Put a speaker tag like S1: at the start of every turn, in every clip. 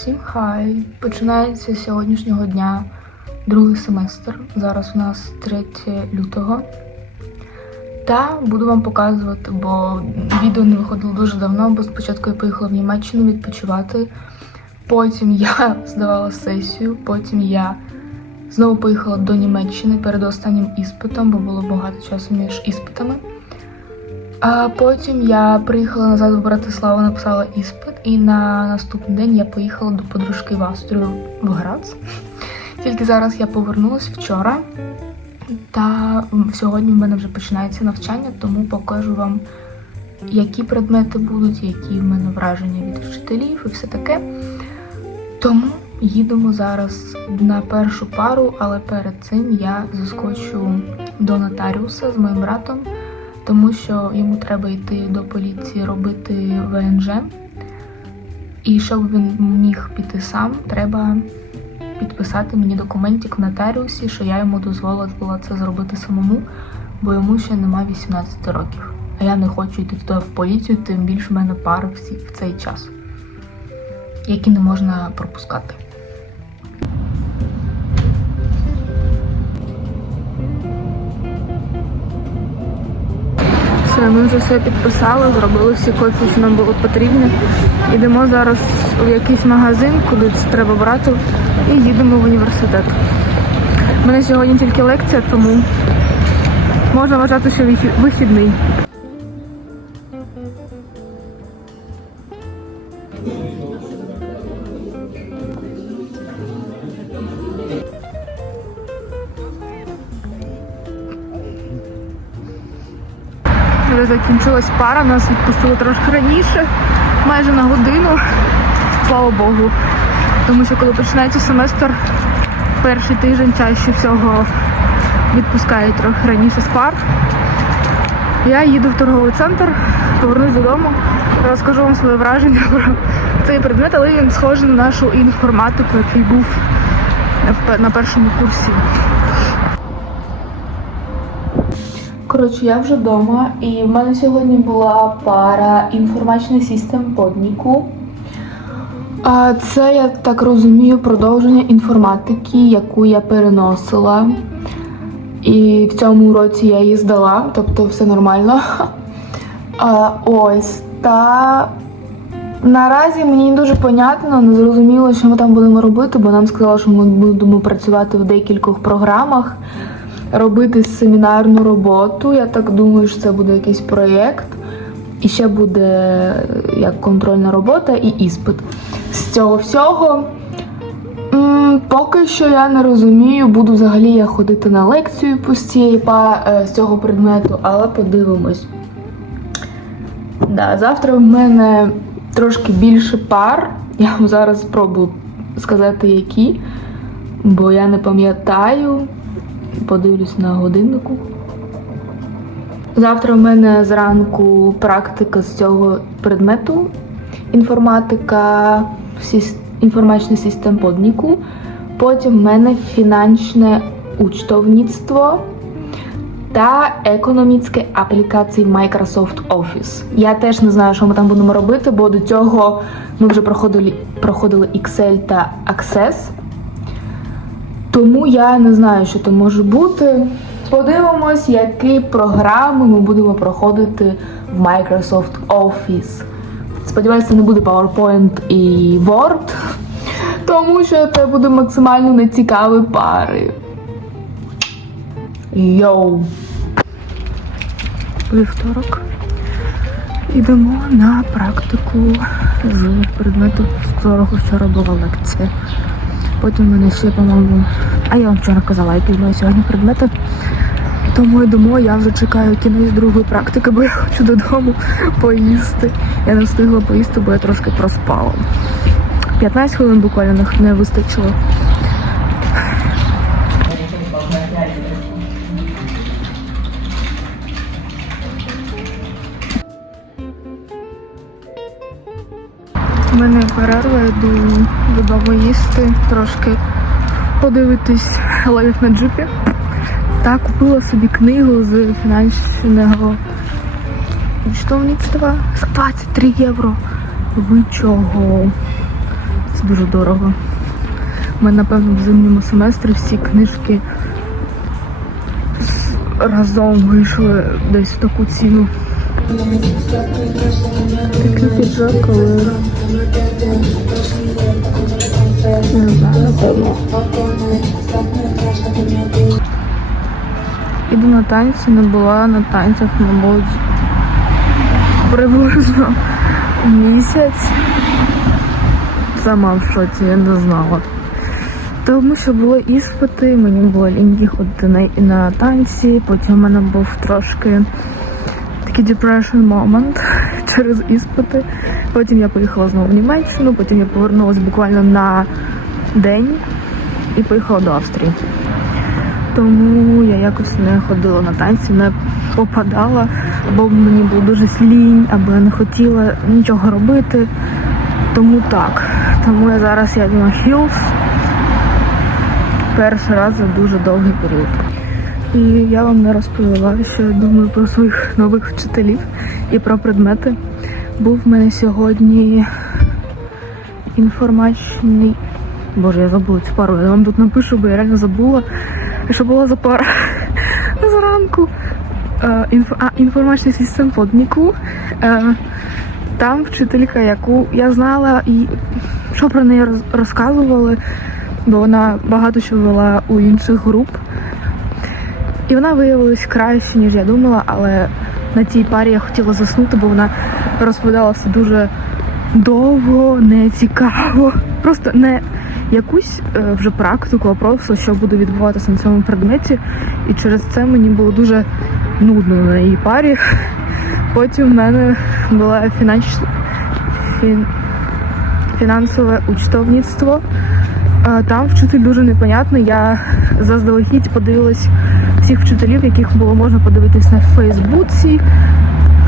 S1: Всім хай! Починається з сьогоднішнього дня другий семестр. Зараз у нас 3 лютого. Та буду вам показувати, бо відео не виходило дуже давно, бо спочатку я поїхала в Німеччину відпочивати. Потім я здавала сесію, потім я знову поїхала до Німеччини перед останнім іспитом, бо було багато часу між іспитами. А потім я приїхала назад в Братиславу, написала іспит, і на наступний день я поїхала до подружки в Австрію в Грац. Тільки зараз я повернулась вчора, та сьогодні в мене вже починається навчання, тому покажу вам, які предмети будуть, які в мене враження від вчителів і все таке. Тому їдемо зараз на першу пару, але перед цим я заскочу до нотаріуса з моїм братом тому що йому треба йти до поліції робити ВНЖ. І щоб він міг піти сам, треба підписати мені документик в нотаріусі, що я йому дозволила це зробити самому, бо йому ще немає 18 років. А я не хочу йти туди в поліцію, тим більше в мене всі в цей час, які не можна пропускати. Все, ми вже все підписали, зробили всі копії, що нам було потрібно. Йдемо зараз в якийсь магазин, куди це треба брати, і їдемо в університет. У мене сьогодні тільки лекція, тому можна вважати, що вихідний. Закінчилась пара, нас відпустили трошки раніше, майже на годину. Слава Богу. Тому що коли починається семестр, перший тиждень чаще всього відпускають трохи раніше з пар. Я їду в торговий центр, повернусь додому, розкажу вам своє враження про цей предмет, але він схожий на нашу інформатику, який був на першому курсі. Коротше, я вже вдома, і в мене сьогодні була пара інформаційний систем подніку. А це, я так розумію, продовження інформатики, яку я переносила. І в цьому році я її здала, тобто все нормально. А, ось. Та наразі мені не дуже понятно, не зрозуміло, що ми там будемо робити, бо нам сказали, що ми будемо працювати в декількох програмах робити семінарну роботу. Я так думаю, що це буде якийсь проєкт. І ще буде е, як контрольна робота і іспит. З цього всього. Поки що я не розумію, буду взагалі я ходити на лекцію по з цієї па е, з цього предмету, але подивимось. Да, завтра в мене трошки більше пар. Я вам зараз спробую сказати, які, бо я не пам'ятаю. Подивлюсь на годиннику. Завтра в мене зранку практика з цього предмету. Інформатика, інформаційний систем подніку. Потім в мене фінансове учтовництво та економічні аплікації Microsoft Office. Я теж не знаю, що ми там будемо робити, бо до цього ми вже проходили, проходили Excel та Access. Тому я не знаю, що це може бути. Подивимось, які програми ми будемо проходити в Microsoft Office. Сподіваюся, це не буде PowerPoint і Word, тому що це буде максимально нецікаві пари. Йоу! Вівторок. Йдемо на практику з предмету, з якого вчора була лекція. Потім в мене ще, по-моєму, а я вам вчора казала, які в сьогодні предмети. Тому йдемо, я вже чекаю кінець другої практики, бо я хочу додому поїсти. Я не встигла поїсти, бо я трошки проспала. 15 хвилин буквально не- вистачило. У мене перерва, йду додому їсти, трошки подивитись лайф на джипі. Та купила собі книгу з фінансового учтовництва за 23 євро. Ви чого? це дуже дорого. Ми, напевно, в зимньому семестрі всі книжки разом вийшли десь в таку ціну. Такий піджак, але не знаю, напевно. Іду на танці, не була на танцях, мабуть, приблизно місяць. Сама в шоці, я не знала. Тому що були іспити, мені було лінь їхати на, на танці, потім в мене був трошки такий depression moment через іспити. Потім я поїхала знову в Німеччину, потім я повернулася буквально на день і поїхала до Австрії. Тому я якось не ходила на танці, не попадала, або мені було дуже слінь, або я не хотіла нічого робити. Тому так. Тому я зараз я на Hills перший раз за дуже довгий період. І я вам не розповіла, що я думаю про своїх нових вчителів і про предмети. Був в мене сьогодні інформаційний. Боже, я забула цю пару. Я вам тут напишу, бо я реально забула, що була за пара зранку. Е, інфо... А, інформаційний систем подніку. Е, там вчителька, яку я знала, і що про неї роз- розказували, бо вона багато що вела у інших груп. І вона виявилась краще, ніж я думала, але на цій парі я хотіла заснути, бо вона розповідала все дуже довго, не цікаво. Просто не якусь е, вже практику, а просто що буде відбуватися на цьому предметі. І через це мені було дуже нудно на її парі. Потім в мене була фінанс... фін... фінансове учтовництво. Там вчитель дуже непонятний. Я заздалегідь подивилась всіх вчителів, яких було можна подивитись на Фейсбуці,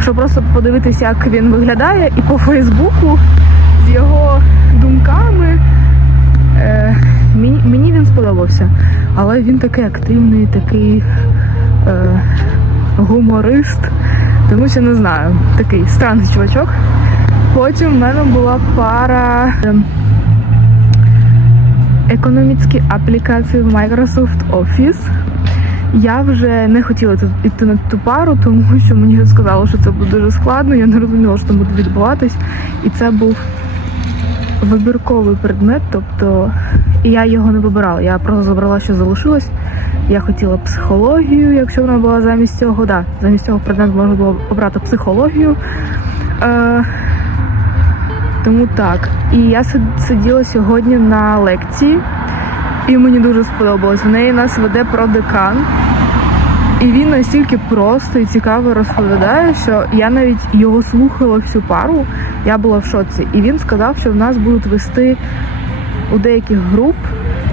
S1: щоб просто подивитися, як він виглядає, і по Фейсбуку з його думками. Е, мені, мені він сподобався, але він такий активний, такий е, гуморист, тому що не знаю, такий странний чувачок. Потім в мене була пара ем, економічні аплікації в Microsoft Office. Я вже не хотіла йти на ту пару, тому що мені сказали, що це буде дуже складно. Я не розуміла, що там буде відбуватись. І це був вибірковий предмет, тобто я його не вибирала. Я просто забрала, що залишилось. Я хотіла психологію, якщо вона була замість цього. Да, замість цього предмет можна було обрати психологію. Е, тому так. І я сиділа сьогодні на лекції, і мені дуже сподобалось. В неї нас веде про декан. І він настільки просто і цікаво розповідає, що я навіть його слухала всю пару, я була в шоці. І він сказав, що в нас будуть вести у деяких груп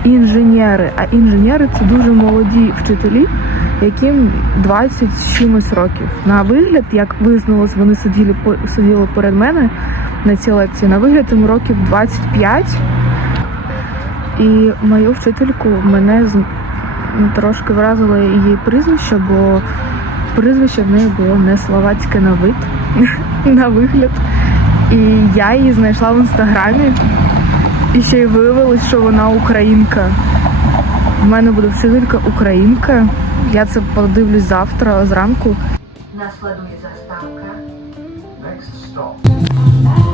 S1: інженери. А інженери це дуже молоді вчителі, яким 20 з чимось років. На вигляд, як визналось, вони сиділи сиділи перед мене на цій лекції. На вигляд їм років 25. І мою вчительку мене з- трошки вразило її прізвище, бо прізвище в неї було не словацьке на вид, на вигляд. І я її знайшла в інстаграмі. І ще й виявилось, що вона українка. В мене буде вчителька українка. Я це подивлюсь завтра зранку.
S2: Наслідує заставка.
S3: Next stop.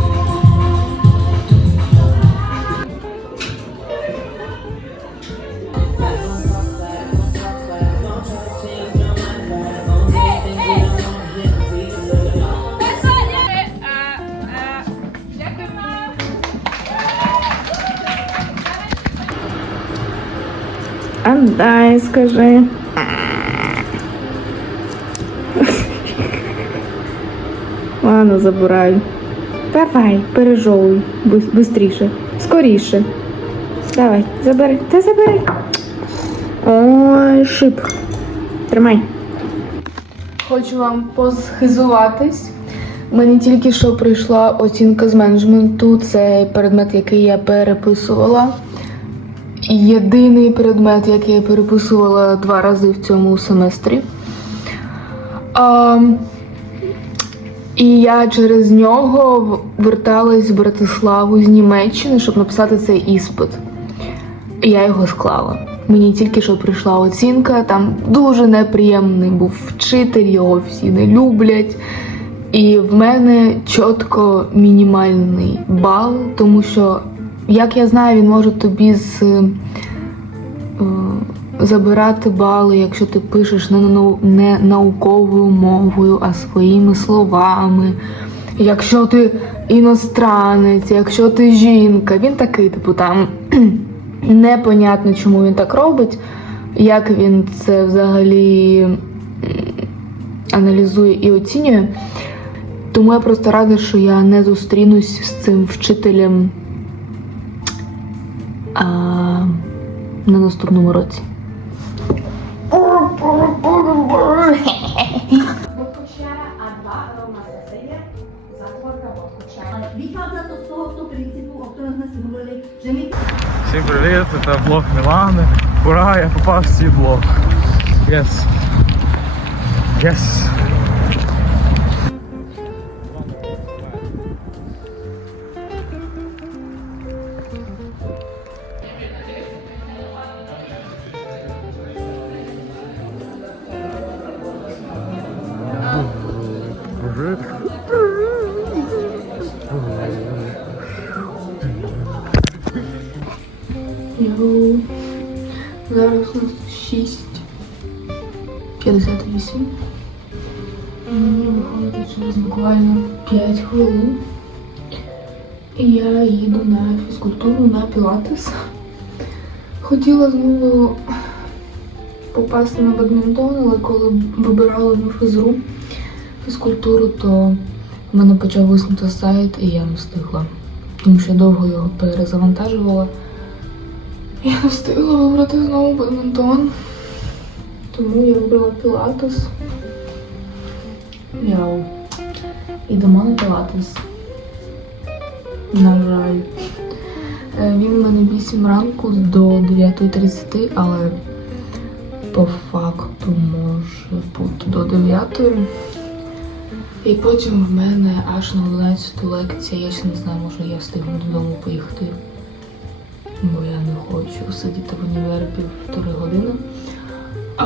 S1: Отдай, скажи. Ладно, забирай. Давай, пережовуй. Бистріше. Скоріше. Давай, забери. Та забери. Ой, шип. Тримай. Хочу вам посхизуватись. Мені тільки що прийшла оцінка з менеджменту. Це предмет, який я переписувала. Єдиний предмет, який я переписувала два рази в цьому семестрі. А, І я через нього верталась в Братиславу з Німеччини, щоб написати цей іспит. І я його склала. Мені тільки що прийшла оцінка, там дуже неприємний був вчитель, його всі не люблять. І в мене чітко мінімальний бал, тому що, як я знаю, він може тобі з, е, забирати бали, якщо ти пишеш не, нау- не науковою мовою, а своїми словами. Якщо ти іностранець, якщо ти жінка, він такий, типу, там непонятно, чому він так робить, як він це взагалі аналізує і оцінює. Тому я просто рада, що я не зустрінусь з цим вчителем а, на наступному році.
S4: Всім привіт, це блог Мілани. Ура, я попав в цей блог. Yes. Yes.
S1: Зараз у нас 6.58. Мені виходить через буквально 5 хвилин. І я їду на фізкультуру на пілатес. Хотіла знову попасти на бадмінтон, але коли вибирала на фізру фізкультуру, то в мене почав виснути сайт і я не встигла. Тому що довго його перезавантажувала. Я не встигла вибрати знову бадмінтон. Тому я вибрала пілатес. Яу. Ідемо на пілатес. На жаль. Е, Він у мене 8 ранку до 9.30, але по факту може бути до 9. І потім в мене аж на 11 лекція. Я ще не знаю, може я встигну додому поїхати бо я не хочу сидіти в універі півтори години. А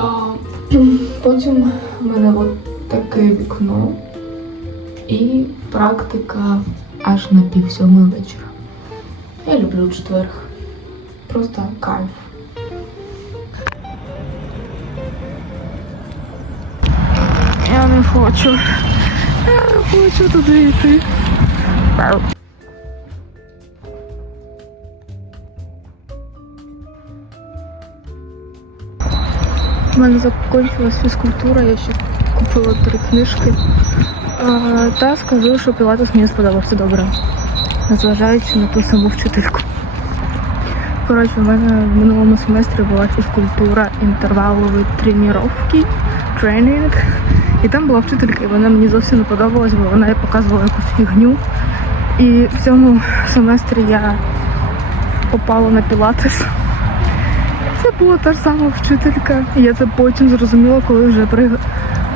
S1: потім в мене от таке вікно і практика аж на пів сьомої вечора. Я люблю четверг. Просто кайф. Я не хочу. Я не хочу туди йти. У мене закінчилась фізкультура, я ще купила три книжки. Та скажу, що пілатес мені сподобався добре, незважаючи на ту саму вчительку. Коротше, у мене в минулому семестрі була фізкультура інтервалової тренування, тренінг. І там була вчителька, і вона мені зовсім не подобалась, бо вона показувала якусь фігню. І в цьому семестрі я попала на пілатес. Була та ж сама вчителька. Я це потім зрозуміла, коли вже при,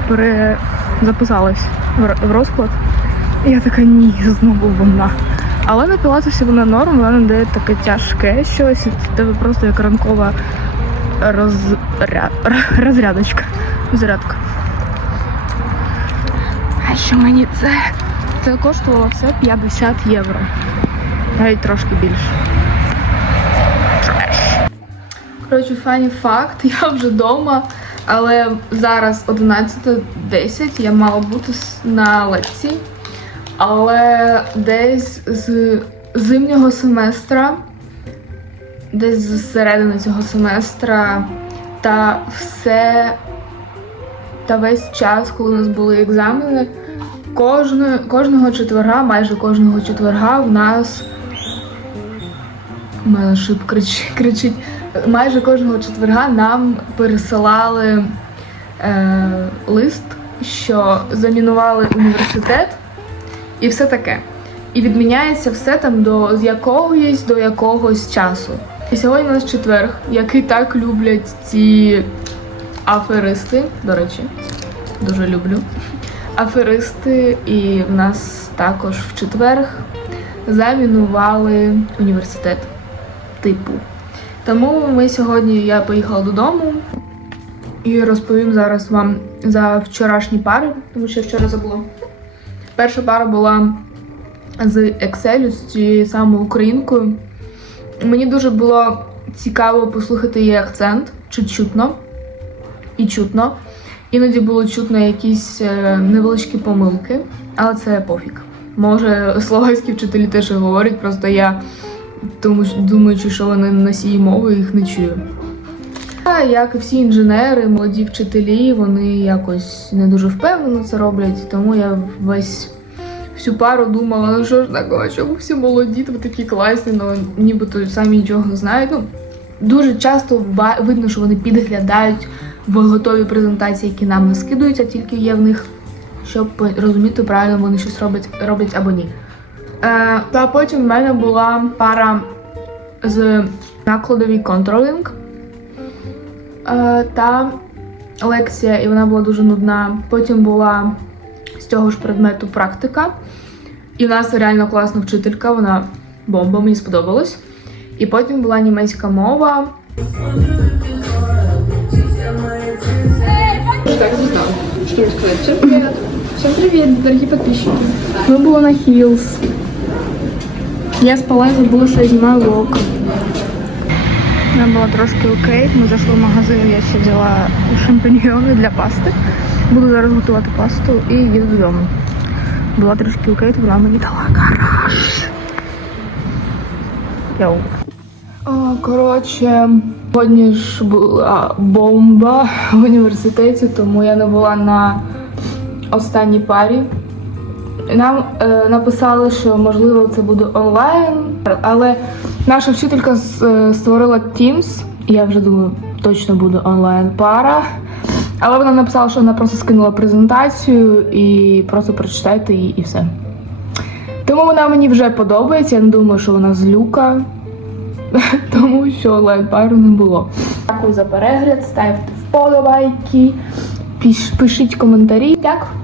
S1: при... записалась в, розклад. І я така, ні, знову вона. Але на пілатусі вона норм, вона не дає таке тяжке щось, і тебе просто як ранкова розря... розрядочка. Зарядка. А що мені це? Це коштувало все 50 євро. Навіть трошки більше. Коротше, фані факт, я вже вдома, але зараз 11.10, я мала бути на лекції. Але десь з зимнього семестра, десь з середини цього семестра, та все та весь час, коли у нас були екзамени, кожного, кожного четверга, майже кожного четверга в нас у мене шип кричить, кричить. Майже кожного четверга нам пересилали е, лист, що замінували університет і все таке. І відміняється все там до з якогось до якогось часу. І сьогодні у нас четверг, який так люблять ці аферисти, до речі, дуже люблю. аферисти, і в нас також в четвер замінували університет типу. Тому ми сьогодні я поїхала додому і розповім зараз вам за вчорашні пари, тому що вчора забула. Перша пара була з Excel, з цією самою українкою. Мені дуже було цікаво послухати її акцент, чи чутно і чутно. Іноді було чутно якісь е, невеличкі помилки, але це пофіг. Може, словацькі вчителі теж говорять, просто я тому думаючи, що вони носії мови, їх не чую. А як і всі інженери, молоді вчителі, вони якось не дуже впевнено це роблять, тому я весь всю пару думала, ну що ж такого, чому всі молоді, ви такі класні, ну нібито самі нічого не знають. Ну, дуже часто видно, що вони підглядають в готові презентації, які нам не скидують, а тільки є в них, щоб розуміти, правильно вони щось роблять, роблять або ні. Е, та потім в мене була пара з накладовий контролінг е, та лекція, і вона була дуже нудна. Потім була з цього ж предмету практика. І в нас реально класна вчителька, вона бомба, мені сподобалось. І потім була німецька мова. Так, не знаю, что мне сказать. Всем привет. На Хиллс. Я спала і забула, що я знімаю влог. Я була трошки окей. Ми зайшли в магазин, я ще взяла шампіньйони для пасти. Буду зараз готувати пасту і їду додому. Була трошки окей, то вона мені дала гараж. Йоу. О, коротше, сьогодні ж була бомба в університеті, тому я не була на останній парі. Нам е, написали, що можливо це буде онлайн, але наша вчителька е, створила Teams. Я вже думаю, точно буде онлайн пара. Але вона написала, що вона просто скинула презентацію і просто прочитайте її і все. Тому вона мені вже подобається. Я не думаю, що вона злюка, тому що онлайн пару не було. Дякую за перегляд, ставте вподобайки, пишіть коментарі. Дякую.